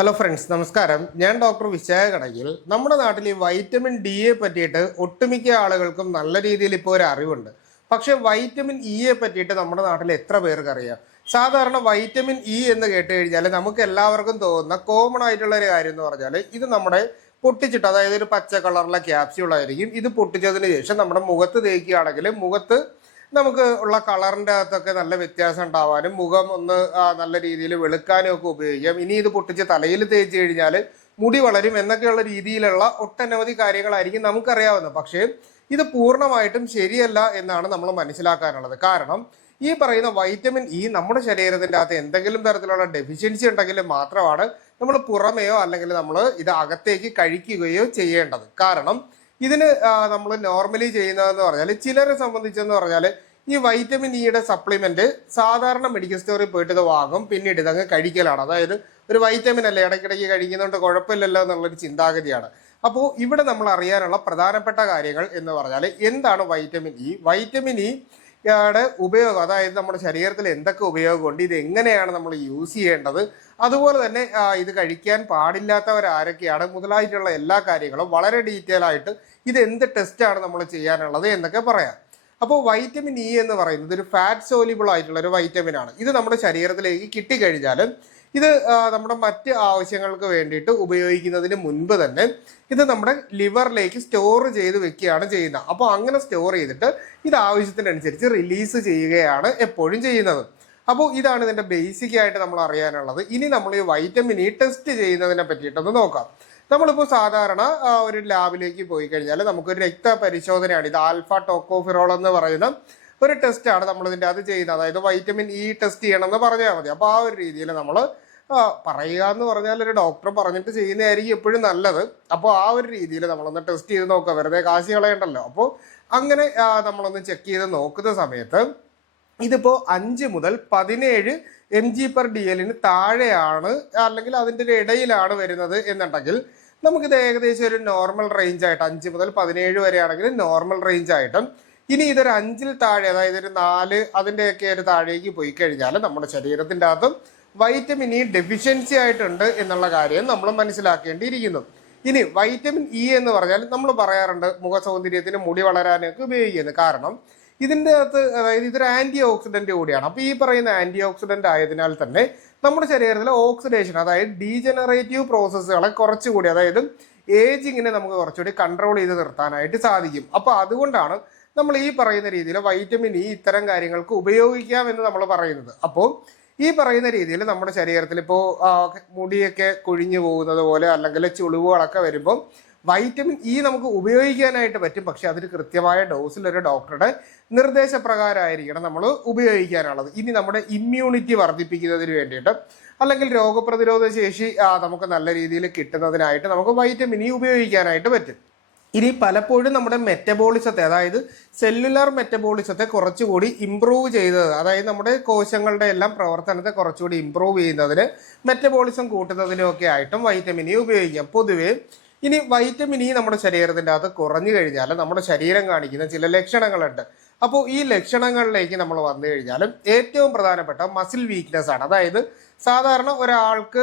Hello friends, നമസ്കാരം. ഞാൻ doctor Vishakha കടകിൽ. നമ്മുടെ നാട്ടിൽ ഈ വൈറ്റമിൻ ഡിയെ പറ്റിയിട്ട് ഒട്ടുമിക്ക ആളുകൾക്കും നല്ല രീതിയിൽ ഇപ്പോൾ ഒരു അറിവുണ്ട്. പക്ഷെ വൈറ്റമിൻ ഇയെ പറ്റിയിട്ട് നമ്മുടെ നാട്ടിൽ എത്ര പേർക്ക് അറിയാം? സാധാരണ വൈറ്റമിൻ ഇ എന്ന് കേട്ട് കഴിഞ്ഞാൽ നമുക്ക് എല്ലാവർക്കും തോന്നുന്ന കോമൺ ആയിട്ടുള്ള ഒരു കാര്യം എന്ന് പറഞ്ഞാൽ ഇത് നമ്മുടെ പൊട്ടിച്ചിട്ട്, അതായത് ഒരു പച്ച കളറിലെ ക്യാപ്സ്യൂൾ ആയിരിക്കും. ഇത് പൊട്ടിച്ചതിന് ശേഷം നമ്മുടെ മുഖത്ത് തേക്കുകയാണെങ്കിൽ മുഖത്ത് നമുക്ക് ഉള്ള കളറിൻ്റെ അകത്തൊക്കെ നല്ല വ്യത്യാസം ഉണ്ടാവാനും മുഖം ഒന്ന് നല്ല രീതിയിൽ വെളുക്കാനും ഒക്കെ ഉപയോഗിക്കാം. ഇനി ഇത് പൊട്ടിച്ച് തലയിൽ തേച്ച് കഴിഞ്ഞാൽ മുടി വളരും എന്നൊക്കെയുള്ള രീതിയിലുള്ള ഒട്ടനവധി കാര്യങ്ങളായിരിക്കും നമുക്കറിയാവുന്നത്. പക്ഷേ ഇത് പൂർണ്ണമായിട്ടും ശരിയല്ല എന്നാണ് നമ്മൾ മനസ്സിലാക്കാനുള്ളത്. കാരണം ഈ പറയുന്ന വൈറ്റമിൻ ഇ നമ്മുടെ ശരീരത്തിൻ്റെ അകത്ത് എന്തെങ്കിലും തരത്തിലുള്ള ഡെഫിഷ്യൻസി ഉണ്ടെങ്കിൽ മാത്രമാണ് നമ്മൾ പുറമെയോ അല്ലെങ്കിൽ നമ്മൾ ഇത് അകത്തേക്ക് കഴിക്കുകയോ ചെയ്യേണ്ടത്. കാരണം ഇതിന് നമ്മൾ നോർമലി ചെയ്യുന്നതെന്ന് പറഞ്ഞാൽ, ചിലരെ സംബന്ധിച്ചെന്ന് പറഞ്ഞാൽ ഈ വൈറ്റമിൻ ഇയുടെ സപ്ലിമെന്റ് സാധാരണ മെഡിക്കൽ സ്റ്റോറിൽ പോയിട്ട് ഇത് വാങ്ങും, പിന്നീട് ഇതങ്ങ് കഴിക്കലാണ്. അതായത് ഒരു വൈറ്റമിൻ അല്ലേ, ഇടയ്ക്കിടയ്ക്ക് കഴിക്കുന്നതുകൊണ്ട് കുഴപ്പമില്ലല്ലോ എന്നുള്ളൊരു ചിന്താഗതിയാണ്. അപ്പോൾ ഇവിടെ നമ്മൾ അറിയാനുള്ള പ്രധാനപ്പെട്ട കാര്യങ്ങൾ എന്ന് പറഞ്ഞാൽ എന്താണ് വൈറ്റമിൻ ഇ, വൈറ്റമിൻ ഇയുടെ ഉപയോഗം, അതായത് നമ്മുടെ ശരീരത്തിൽ എന്തൊക്കെ ഉപയോഗമുണ്ട്, ഇത് എങ്ങനെയാണ് നമ്മൾ യൂസ് ചെയ്യേണ്ടത്, അതുപോലെ തന്നെ ഇത് കഴിക്കാൻ പാടില്ലാത്തവരാരൊക്കെയാണ് മുതലായിട്ടുള്ള എല്ലാ കാര്യങ്ങളും വളരെ ഡീറ്റെയിൽ ആയിട്ട് ഇത് എന്ത് ടെസ്റ്റാണ് നമ്മൾ ചെയ്യാനുള്ളത് എന്നൊക്കെ പറയാം. അപ്പോൾ വൈറ്റമിൻ ഇ എന്ന് പറയുന്നത് ഒരു ഫാറ്റ് സോലിബിൾ ആയിട്ടുള്ള ഒരു വൈറ്റമിൻ ആണ്. ഇത് നമ്മുടെ ശരീരത്തിലേക്ക് കിട്ടിക്കഴിഞ്ഞാലും ഇത് നമ്മുടെ മറ്റ് ആവശ്യങ്ങൾക്ക് വേണ്ടിയിട്ട് ഉപയോഗിക്കുന്നതിന് മുൻപ് തന്നെ ഇത് നമ്മുടെ ലിവറിലേക്ക് സ്റ്റോർ ചെയ്ത് വെക്കുകയാണ് ചെയ്യുന്നത്. അപ്പോൾ അങ്ങനെ സ്റ്റോർ ചെയ്തിട്ട് ഇത് ആവശ്യത്തിനനുസരിച്ച് റിലീസ് ചെയ്യുകയാണ് എപ്പോഴും ചെയ്യുന്നത്. അപ്പോൾ ഇതാണ് ഇതിൻ്റെ ബേസിക് ആയിട്ട് നമ്മൾ അറിയാനുള്ളത്. ഇനി നമ്മൾ ഈ വൈറ്റമിൻ ഇ ടെസ്റ്റ് ചെയ്യുന്നതിനെ പറ്റിയിട്ടൊന്ന് നോക്കാം. നമ്മളിപ്പോൾ സാധാരണ ഒരു ലാബിലേക്ക് പോയി കഴിഞ്ഞാൽ നമുക്കൊരു രക്തപരിശോധനയാണ്. ഇത് ആൽഫ ടോക്കോഫിറോൾ എന്ന് പറയുന്ന ഒരു ടെസ്റ്റാണ് നമ്മളിതിൻ്റെ അത് ചെയ്യുന്നത്. അതായത് വൈറ്റമിൻ ഇ ടെസ്റ്റ് ചെയ്യണം എന്ന് പറഞ്ഞാൽ മതി. അപ്പോൾ ആ ഒരു രീതിയിൽ നമ്മൾ പറയുക എന്ന് പറഞ്ഞാൽ ഒരു ഡോക്ടർ പറഞ്ഞിട്ട് ചെയ്യുന്നതായിരിക്കും എപ്പോഴും നല്ലത്. അപ്പോൾ ആ ഒരു രീതിയിൽ നമ്മളൊന്ന് ടെസ്റ്റ് ചെയ്ത് നോക്കുക, വെറുതെ കാശ് കളയണ്ടല്ലോ. അപ്പോൾ അങ്ങനെ നമ്മളൊന്ന് ചെക്ക് ചെയ്ത് നോക്കുന്ന സമയത്ത് ഇതിപ്പോൾ 5 മുതൽ 17 mg/dl താഴെയാണ് അല്ലെങ്കിൽ അതിൻ്റെ ഒരു ഇടയിലാണ് വരുന്നത് എന്നുണ്ടെങ്കിൽ നമുക്കിത് ഏകദേശം ഒരു നോർമൽ റേഞ്ച് ആയിട്ട് 5 മുതൽ 17 വരെ ആണെങ്കിൽ നോർമൽ റേഞ്ച് ആയിട്ടും, ഇനി ഇതൊരു 5-ൽ താഴെ, അതായത് ഒരു 4 അതിൻ്റെയൊക്കെ ഒരു താഴേക്ക് പോയി കഴിഞ്ഞാൽ നമ്മുടെ ശരീരത്തിൻ്റെ അകത്തും വൈറ്റമിൻ ഇ ഡെഫിഷ്യൻസി ആയിട്ടുണ്ട് എന്നുള്ള കാര്യം നമ്മൾ മനസ്സിലാക്കേണ്ടിയിരിക്കുന്നു. ഇനി വൈറ്റമിൻ ഇ എന്ന് പറഞ്ഞാൽ നമ്മൾ പറയാറുണ്ട് മുഖ സൗന്ദര്യത്തിന്, മുടി വളരാനൊക്കെ ഉപയോഗിക്കുന്നത്. കാരണം ഇതിൻ്റെ അകത്ത്, അതായത് ഇതൊരു ആൻറ്റി ഓക്സിഡന്റ് കൂടിയാണ്. അപ്പോൾ ഈ പറയുന്ന ആൻറ്റി ഓക്സിഡന്റ് ആയതിനാൽ തന്നെ നമ്മുടെ ശരീരത്തിലെ ഓക്സിഡേഷൻ, അതായത് ഡീജനറേറ്റീവ് പ്രോസസ്സുകളെ കുറച്ചുകൂടി, അതായത് ഏജിങ്ങിനെ നമുക്ക് കുറച്ചുകൂടി കൺട്രോൾ ചെയ്ത് നിർത്താനായിട്ട് സാധിക്കും. അപ്പോൾ അതുകൊണ്ടാണ് നമ്മൾ ഈ പറയുന്ന രീതിയിൽ വൈറ്റമിൻ ഇ ഇത്തരം കാര്യങ്ങൾക്ക് ഉപയോഗിക്കാം എന്ന് നമ്മൾ പറയുന്നത്. അപ്പോൾ ഈ പറയുന്ന രീതിയിൽ നമ്മുടെ ശരീരത്തിൽ ഇപ്പോൾ മുടിയൊക്കെ കൊഴിഞ്ഞു പോകുന്നത് പോലെ അല്ലെങ്കിൽ ചുളിവുകളൊക്കെ വരുമ്പോൾ വൈറ്റമിൻ ഇ നമുക്ക് ഉപയോഗിക്കാനായിട്ട് പറ്റും. പക്ഷെ അതൊരു കൃത്യമായ ഡോസിൽ ഒരു ഡോക്ടറുടെ നിർദ്ദേശപ്രകാരമായിരിക്കണം നമ്മൾ ഉപയോഗിക്കാനുള്ളത്. ഇനി നമ്മുടെ ഇമ്മ്യൂണിറ്റി വർദ്ധിപ്പിക്കുന്നതിന് വേണ്ടിയിട്ട് അല്ലെങ്കിൽ രോഗപ്രതിരോധ ശേഷി നമുക്ക് നല്ല രീതിയിൽ കിട്ടുന്നതിനായിട്ട് നമുക്ക് വൈറ്റമിൻ ഇ ഉപയോഗിക്കാനായിട്ട് പറ്റും. ഇനി പലപ്പോഴും നമ്മുടെ മെറ്റബോളിസത്തെ, അതായത് സെല്ലുലാർ മെറ്റബോളിസത്തെ കുറച്ചുകൂടി ഇമ്പ്രൂവ് ചെയ്തത്, അതായത് നമ്മുടെ കോശങ്ങളുടെ എല്ലാം പ്രവർത്തനത്തെ കുറച്ചുകൂടി ഇമ്പ്രൂവ് ചെയ്യുന്നതിന്, മെറ്റബോളിസം കൂട്ടുന്നതിനും ഒക്കെ ആയിട്ടും വൈറ്റമിൻ ഇ ഉപയോഗിക്കാം പൊതുവേ. ഇനി വൈറ്റമിൻ ഇ നമ്മുടെ ശരീരത്തിൻ്റെ അകത്ത് കുറഞ്ഞു കഴിഞ്ഞാൽ നമ്മുടെ ശരീരം കാണിക്കുന്ന ചില ലക്ഷണങ്ങളുണ്ട്. അപ്പോൾ ഈ ലക്ഷണങ്ങളിലേക്ക് നമ്മൾ വന്നു കഴിഞ്ഞാലും ഏറ്റവും പ്രധാനപ്പെട്ട മസിൽ വീക്ക്നെസ് ആണ്. അതായത് സാധാരണ ഒരാൾക്ക്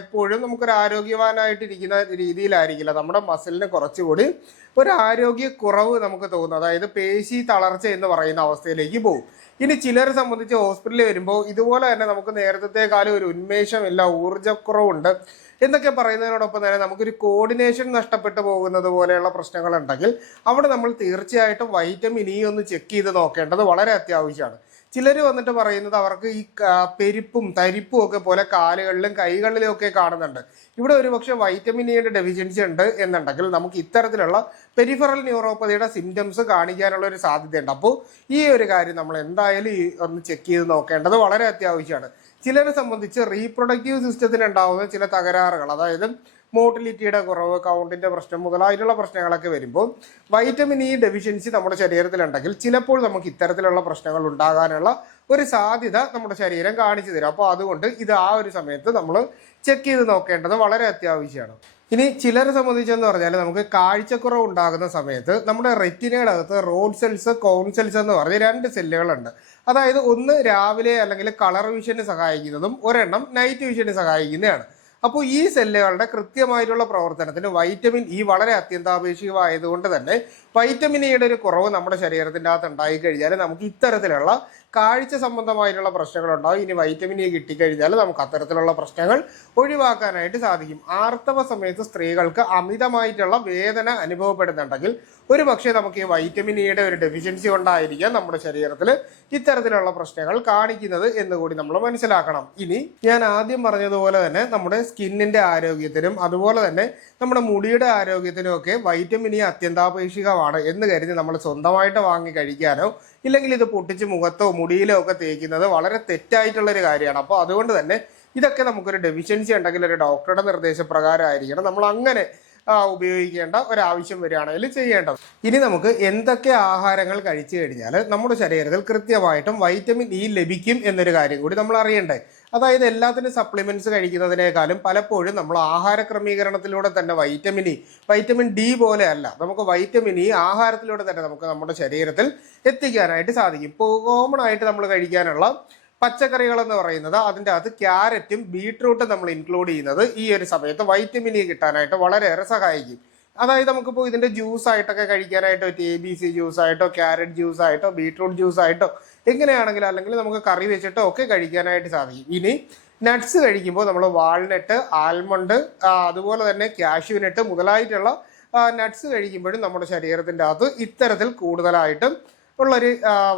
എപ്പോഴും നമുക്കൊരു ആരോഗ്യവാനായിട്ടിരിക്കുന്ന രീതിയിലായിരിക്കില്ല, നമ്മുടെ മസിലിന് കുറച്ചുകൂടി ഒരു ആരോഗ്യക്കുറവ് നമുക്ക് തോന്നും. അതായത് പേശി തളർച്ച എന്ന് പറയുന്ന അവസ്ഥയിലേക്ക് പോകും. ഇനി ചിലരെ സംബന്ധിച്ച് ഹോസ്പിറ്റലിൽ വരുമ്പോൾ ഇതുപോലെ തന്നെ നമുക്ക് നേരത്തെക്കാലം ഒരു ഉന്മേഷമില്ല, ഊർജ്ജക്കുറവുണ്ട് എന്നൊക്കെ പറയുന്നതിനോടൊപ്പം തന്നെ നമുക്കൊരു കോർഡിനേഷൻ നഷ്ടപ്പെട്ടു പോകുന്നത് പോലെയുള്ള പ്രശ്നങ്ങളുണ്ടെങ്കിൽ അവിടെ നമ്മൾ തീർച്ചയായിട്ടും വൈറ്റമിൻ ഇ ഒന്ന് ചെക്ക് ചെയ്ത് നോക്കേണ്ടത് വളരെ അത്യാവശ്യമാണ്. ചിലർ വന്നിട്ട് പറയുന്നത് അവർക്ക് ഈ പെരുപ്പും തരിപ്പും ഒക്കെ പോലെ കാലുകളിലും കൈകളിലും ഒക്കെ കാണുന്നുണ്ട്. ഇവിടെ ഒരുപക്ഷെ വൈറ്റമിൻ ഇയുടെ ഡെഫിഷ്യൻസി ഉണ്ട് എന്നുണ്ടെങ്കിൽ നമുക്ക് ഇത്തരത്തിലുള്ള പെരിഫറൽ ന്യൂറോപ്പതിയുടെ സിംറ്റംസ് കാണിക്കാനുള്ള ഒരു സാധ്യതയുണ്ട്. അപ്പോൾ ഈ ഒരു കാര്യം നമ്മൾ എന്തായാലും ഒന്ന് ചെക്ക് ചെയ്ത് നോക്കേണ്ടത് വളരെ അത്യാവശ്യമാണ്. ചിലരെ സംബന്ധിച്ച് റീപ്രൊഡക്റ്റീവ് സിസ്റ്റത്തിന് ഉണ്ടാകുന്ന ചില തകരാറുകൾ, അതായത് മോട്ടിലിറ്റിയുടെ കുറവ്, കൗണ്ടിൻ്റെ പ്രശ്നം മുതലായിട്ടുള്ള പ്രശ്നങ്ങളൊക്കെ വരുമ്പോൾ വൈറ്റമിൻ ഇ ഡെഫിഷ്യൻസി നമ്മുടെ ശരീരത്തിലുണ്ടെങ്കിൽ ചിലപ്പോൾ നമുക്ക് ഇത്തരത്തിലുള്ള പ്രശ്നങ്ങൾ ഉണ്ടാകാനുള്ള ഒരു സാധ്യത നമ്മുടെ ശരീരം കാണിച്ചു തരും. അപ്പോൾ അതുകൊണ്ട് ഇത് ആ ഒരു സമയത്ത് നമ്മൾ ചെക്ക് ചെയ്ത് നോക്കേണ്ടത് വളരെ അത്യാവശ്യമാണ്. ഇനി ചിലരെ സംബന്ധിച്ചെന്ന് പറഞ്ഞാൽ നമുക്ക് കാഴ്ചക്കുറവ് ഉണ്ടാകുന്ന സമയത്ത് നമ്മുടെ റെറ്റിനയുടെ അകത്ത് റോഡ് സെൽസ്, കോൺ സെൽസ് എന്ന് പറഞ്ഞ് 2 സെല്ലുകളുണ്ട്. അതായത് ഒന്ന് രാവിലെ അല്ലെങ്കിൽ കളർ വിഷന് സഹായിക്കുന്നതും ഒരെണ്ണം നൈറ്റ് വിഷന് സഹായിക്കുന്നതാണ്. അപ്പോൾ ഈ സെല്ലുകളുടെ കൃത്യമായിട്ടുള്ള പ്രവർത്തനത്തിന് വൈറ്റമിൻ ഇ വളരെ അത്യന്താപേക്ഷിതമായതുകൊണ്ട് തന്നെ വൈറ്റമിൻ ഇയുടെ ഒരു കുറവ് നമ്മുടെ ശരീരത്തിൻ്റെ അകത്ത് ഉണ്ടായി കഴിഞ്ഞാൽ നമുക്ക് ഇത്തരത്തിലുള്ള കാഴ്ച സംബന്ധമായിട്ടുള്ള പ്രശ്നങ്ങൾ ഉണ്ടാകും. ഇനി വൈറ്റമിൻ ഇ കിട്ടിക്കഴിഞ്ഞാൽ നമുക്ക് അത്തരത്തിലുള്ള പ്രശ്നങ്ങൾ ഒഴിവാക്കാനായിട്ട് സാധിക്കും. ആർത്തവ സമയത്ത് സ്ത്രീകൾക്ക് അമിതമായിട്ടുള്ള വേദന അനുഭവപ്പെടുന്നുണ്ടെങ്കിൽ ഒരു പക്ഷേ നമുക്ക് ഈ വൈറ്റമിൻ ഇയുടെ ഒരു ഡെഫിഷ്യൻസി കൊണ്ടായിരിക്കാം നമ്മുടെ ശരീരത്തിൽ ഇത്തരത്തിലുള്ള പ്രശ്നങ്ങൾ കാണിക്കുന്നത് എന്നുകൂടി നമ്മൾ മനസ്സിലാക്കണം. ഇനി ഞാൻ ആദ്യം പറഞ്ഞതുപോലെ തന്നെ നമ്മുടെ സ്കിന്നിന്റെ ആരോഗ്യത്തിനും അതുപോലെ തന്നെ നമ്മുടെ മുടിയുടെ ആരോഗ്യത്തിനും ഒക്കെ വൈറ്റമിൻ ഇ അത്യന്താപേക്ഷികമാണ് എന്ന് കരുതി നമ്മൾ സ്വന്തമായിട്ട് വാങ്ങി കഴിക്കാനോ ഇല്ലെങ്കിൽ ഇത് പൊട്ടിച്ച് മുഖത്തോ മുടിയിലോ ഒക്കെ തേക്കുന്നത് വളരെ തെറ്റായിട്ടുള്ളൊരു കാര്യമാണ്. അപ്പോൾ അതുകൊണ്ട് തന്നെ ഇതൊക്കെ നമുക്കൊരു ഡെഫിഷ്യൻസി ഉണ്ടെങ്കിൽ ഒരു ഡോക്ടറുടെ നിർദ്ദേശപ്രകാരം ആയിരിക്കണം നമ്മൾ അങ്ങനെ ഉപയോഗിക്കേണ്ട ഒരാവശ്യം വരികയാണെങ്കിൽ ചെയ്യേണ്ടത്. ഇനി നമുക്ക് എന്തൊക്കെ ആഹാരങ്ങൾ കഴിച്ചു കഴിഞ്ഞാൽ നമ്മുടെ ശരീരത്തിൽ കൃത്യമായിട്ടും വൈറ്റമിൻ ഇ ലഭിക്കും എന്നൊരു കാര്യം കൂടി നമ്മൾ അറിയണ്ടേ. അതായത് എല്ലാത്തിനും സപ്ലിമെന്റ്സ് കഴിക്കുന്നതിനേക്കാളും പലപ്പോഴും നമ്മൾ ആഹാര ക്രമീകരണത്തിലൂടെ തന്നെ വൈറ്റമിൻ ഡി പോലെ അല്ല, നമുക്ക് വൈറ്റമിൻ ഇ ആഹാരത്തിലൂടെ തന്നെ നമുക്ക് നമ്മുടെ ശരീരത്തിൽ എത്തിക്കാനായിട്ട് സാധിക്കും. ഇപ്പോൾ കോമൺ ആയിട്ട് നമ്മൾ കഴിക്കാനുള്ള പച്ചക്കറികൾ എന്ന് പറയുന്നത് അതിൻ്റെ അകത്ത് ക്യാരറ്റും ബീട്രൂട്ടും നമ്മൾ ഇൻക്ലൂഡ് ചെയ്യുന്നത് ഈ ഒരു സമയത്ത് വൈറ്റമിൻ ഇ കിട്ടാനായിട്ട് വളരെയേറെ സഹായിക്കും. അതായത് നമുക്കിപ്പോൾ ഇതിൻ്റെ ജ്യൂസ് ആയിട്ടൊക്കെ കഴിക്കാനായിട്ട് പറ്റും. ABC ജ്യൂസ് ആയിട്ടോ ക്യാരറ്റ് ജ്യൂസ് ആയിട്ടോ ബീട്രൂട്ട് ജ്യൂസ് ആയിട്ടോ എങ്ങനെയാണെങ്കിലും അല്ലെങ്കിൽ നമുക്ക് കറി വെച്ചിട്ടോ ഒക്കെ കഴിക്കാനായിട്ട് സാധിക്കും. ഇനി നട്ട്സ് കഴിക്കുമ്പോൾ നമ്മൾ വാൾനട്ട്, ആൽമണ്ട്, അതുപോലെ തന്നെ കാഷ്യൂനട്ട് മുതലായിട്ടുള്ള നട്ട്സ് കഴിക്കുമ്പോഴും നമ്മുടെ ശരീരത്തിൻ്റെ അകത്ത് ഇത്തരത്തിൽ കൂടുതലായിട്ടും ഉള്ളൊരു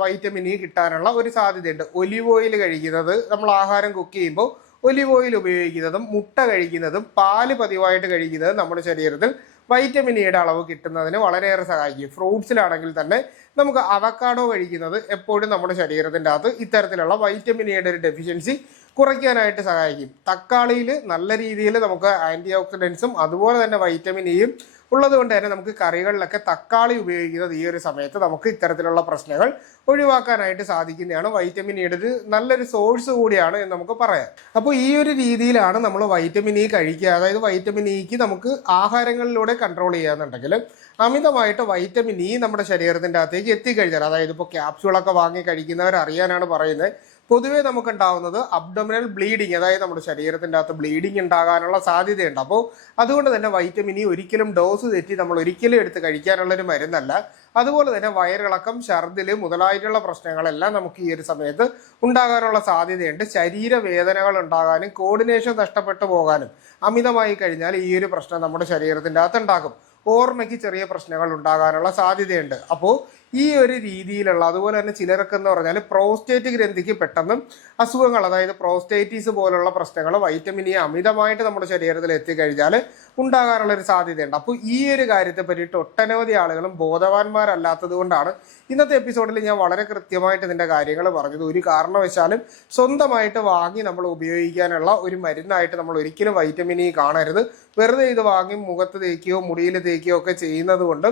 വൈറ്റമിൻ ഇ കിട്ടാനുള്ള ഒരു സാധ്യതയുണ്ട്. ഒലിവ് ഓയിൽ കഴിക്കുന്നത്, നമ്മൾ ആഹാരം കുക്ക് ചെയ്യുമ്പോൾ ഒലിവ് ഓയിൽ ഉപയോഗിക്കുന്നതും മുട്ട കഴിക്കുന്നതും പാല് പതിവായിട്ട് കഴിക്കുന്നതും നമ്മുടെ ശരീരത്തിൽ വൈറ്റമിൻ ഇയുടെ അളവ് കിട്ടുന്നതിന് വളരെയേറെ സഹായിക്കും. ഫ്രൂട്ട്സിലാണെങ്കിൽ തന്നെ നമുക്ക് അവക്കാഡോ കഴിക്കുന്നത് എപ്പോഴും നമ്മുടെ ശരീരത്തിൻ്റെ അകത്ത് ഇത്തരത്തിലുള്ള വൈറ്റമിൻ ഇയുടെ ഒരു ഡെഫിഷ്യൻസി കുറയ്ക്കാനായിട്ട് സഹായിക്കും. തക്കാളിയിൽ നല്ല രീതിയിൽ നമുക്ക് ആൻറ്റി ഓക്സിഡൻസും അതുപോലെ തന്നെ വൈറ്റമിൻ ഇയും ഉള്ളത് കൊണ്ട് തന്നെ നമുക്ക് കറികളിലൊക്കെ തക്കാളി ഉപയോഗിക്കുന്നത് ഈ ഒരു സമയത്ത് നമുക്ക് ഇത്തരത്തിലുള്ള പ്രശ്നങ്ങൾ ഒഴിവാക്കാനായിട്ട് സാധിക്കുന്നതാണ്. വൈറ്റമിൻ ഇയുടെ ഒരു നല്ലൊരു സോഴ്സ് കൂടിയാണ് എന്ന് നമുക്ക് പറയാം. അപ്പോൾ ഈ ഒരു രീതിയിലാണ് നമ്മൾ വൈറ്റമിൻ ഇ കഴിക്കുക. അതായത് വൈറ്റമിൻ ഇക്ക് നമുക്ക് ആഹാരങ്ങളിലൂടെ കൺട്രോൾ ചെയ്യാന്നുണ്ടെങ്കിൽ അമിതമായിട്ട് വൈറ്റമിൻ ഇ നമ്മുടെ ശരീരത്തിൻ്റെ അകത്തേക്ക് എത്തിക്കഴിഞ്ഞാൽ, അതായത് ഇപ്പോൾ ക്യാപ്സ്യൂളൊക്കെ വാങ്ങി കഴിക്കുന്നവർ അറിയാനാണ് പറയുന്നത്, പൊതുവേ നമുക്കുണ്ടാവുന്നത് അബ്ഡോമിനൽ ബ്ലീഡിങ്, അതായത് നമ്മുടെ ശരീരത്തിൻ്റെ അകത്ത് ബ്ലീഡിങ് ഉണ്ടാകാനുള്ള സാധ്യതയുണ്ട്. അപ്പോൾ അതുകൊണ്ട് തന്നെ വൈറ്റമിൻ ഇ ഒരിക്കലും ഡോസ് തെറ്റി നമ്മൾ ഒരിക്കലും എടുത്ത് കഴിക്കാനുള്ളൊരു മരുന്നല്ല. അതുപോലെ തന്നെ വയറിളക്കം, ഛർദിൽ മുതലായിട്ടുള്ള പ്രശ്നങ്ങളെല്ലാം നമുക്ക് ഈ ഒരു സമയത്ത് ഉണ്ടാകാനുള്ള സാധ്യതയുണ്ട്. ശരീരവേദനകൾ ഉണ്ടാകാനും കോർഡിനേഷൻ നഷ്ടപ്പെട്ടു പോകാനും അമിതമായി കഴിഞ്ഞാൽ ഈ ഒരു പ്രശ്നം നമ്മുടെ ശരീരത്തിൻ്റെ അകത്ത് ഉണ്ടാകും. ഓർമ്മയ്ക്ക് ചെറിയ പ്രശ്നങ്ങൾ ഉണ്ടാകാനുള്ള സാധ്യതയുണ്ട്. അപ്പോൾ ഈ ഒരു രീതിയിലുള്ള, അതുപോലെ തന്നെ ചിലർക്ക് എന്ന് പറഞ്ഞാൽ പ്രോസ്റ്റേറ്റ് ഗ്രന്ഥിക്ക് പെട്ടെന്ന് അസുഖങ്ങൾ, അതായത് പ്രോസ്റ്റേറ്റീസ് പോലുള്ള പ്രശ്നങ്ങൾ വൈറ്റമിൻ ഇ അമിതമായിട്ട് നമ്മുടെ ശരീരത്തിൽ എത്തിക്കഴിഞ്ഞാൽ ഉണ്ടാകാനുള്ള ഒരു സാധ്യതയുണ്ട്. അപ്പോൾ ഈ ഒരു കാര്യത്തെ പറ്റിയിട്ട് ഒട്ടനവധി ആളുകളും ബോധവാന്മാരല്ലാത്തത് കൊണ്ടാണ് ഇന്നത്തെ എപ്പിസോഡിൽ ഞാൻ വളരെ കൃത്യമായിട്ട് ഇതിൻ്റെ കാര്യങ്ങൾ പറഞ്ഞത്. ഒരു കാരണവശാലും സ്വന്തമായിട്ട് വാങ്ങി നമ്മൾ ഉപയോഗിക്കാനുള്ള ഒരു മരുന്നായിട്ട് നമ്മൾ ഒരിക്കലും വൈറ്റമിൻ ഇ കാണരുത്. വെറുതെ ഇത് വാങ്ങി മുഖത്ത് തേക്കുകയോ മുടിയിൽ തേക്കുകയോ ഒക്കെ ചെയ്യുന്നത് കൊണ്ട്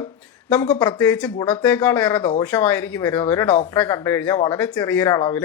നമുക്ക് പ്രത്യേകിച്ച് ഗുണത്തേക്കാളേറെ ദോഷമായിരിക്കും വരുന്നത്. ഒരു ഡോക്ടറെ കണ്ടു കഴിഞ്ഞാൽ വളരെ ചെറിയൊരളവിൽ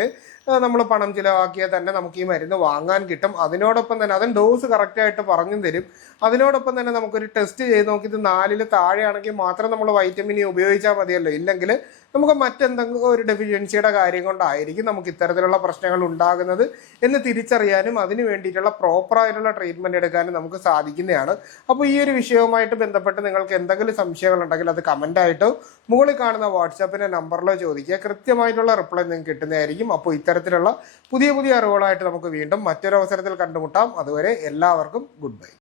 നമ്മൾ പണം ചിലവാക്കിയാൽ തന്നെ നമുക്ക് ഈ മരുന്ന് വാങ്ങാൻ കിട്ടും. അതിനോടൊപ്പം തന്നെ അതിന് ഡോസ് കറക്റ്റായിട്ട് പറഞ്ഞും തരും. അതിനോടൊപ്പം തന്നെ നമുക്കൊരു ടെസ്റ്റ് ചെയ്ത് നോക്കി ഇത് 4-ൽ താഴെയാണെങ്കിൽ മാത്രം നമ്മൾ വൈറ്റമിൻ ഇ ഉപയോഗിച്ചാൽ മതിയല്ലോ. ഇല്ലെങ്കിൽ നമുക്ക് മറ്റെന്തെങ്കിലും ഒരു ഡെഫിഷ്യൻസിയുടെ കാര്യം കൊണ്ടായിരിക്കും നമുക്ക് ഇത്തരത്തിലുള്ള പ്രശ്നങ്ങൾ ഉണ്ടാകുന്നത് എന്ന് തിരിച്ചറിയാനും അതിന് വേണ്ടിയിട്ടുള്ള പ്രോപ്പറായിട്ടുള്ള ട്രീറ്റ്മെൻറ്റ് എടുക്കാനും നമുക്ക് സാധിക്കുന്നതാണ്. അപ്പോൾ ഈ ഒരു വിഷയവുമായിട്ട് ബന്ധപ്പെട്ട് നിങ്ങൾക്ക് എന്തെങ്കിലും സംശയങ്ങൾ ഉണ്ടെങ്കിൽ അത് കമൻ്റായിട്ടോ മുകളിൽ കാണുന്ന വാട്സാപ്പിൻ്റെ നമ്പറിലോ ചോദിക്കുക. കൃത്യമായിട്ടുള്ള റിപ്ലൈ നിങ്ങൾക്ക് കിട്ടുന്നതായിരിക്കും. അപ്പോൾ ഇത്തരത്തിലുള്ള പുതിയ അറിവുകളായിട്ട് നമുക്ക് വീണ്ടും മറ്റൊരു അവസരത്തിൽ കണ്ടുമുട്ടാം. അതുവരെ എല്ലാവർക്കും ഗുഡ് ബൈ.